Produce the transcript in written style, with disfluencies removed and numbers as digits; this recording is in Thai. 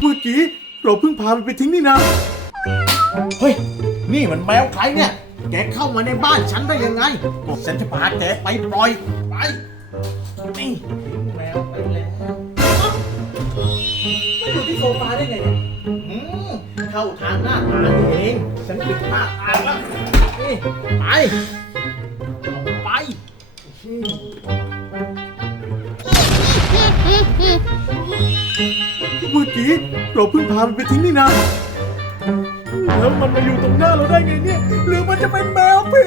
เมื่อกี้เราเพิ่งพามันไปทิ้งนี่นะเฮ้ยนี่มันแมวใครเนี่ยแกเข้ามาในบ้านฉันได้ยังไงบอกฉันจะพาแกไปปล่อยไปนี่แมวไปแล้วไม่อยู่ที่โซฟาได้ไงเนี่ยเข้าทางหน้าต่างเองฉันปิดหน้าต่างแล้วนี่ไปไปเมื่อกี้เราเพิ่งพามันไปทิ้งนี่นะแล้วมันมาอยู่ตรงหน้าเราได้ไงเนี่ยหรือมันจะเป็นแมวผี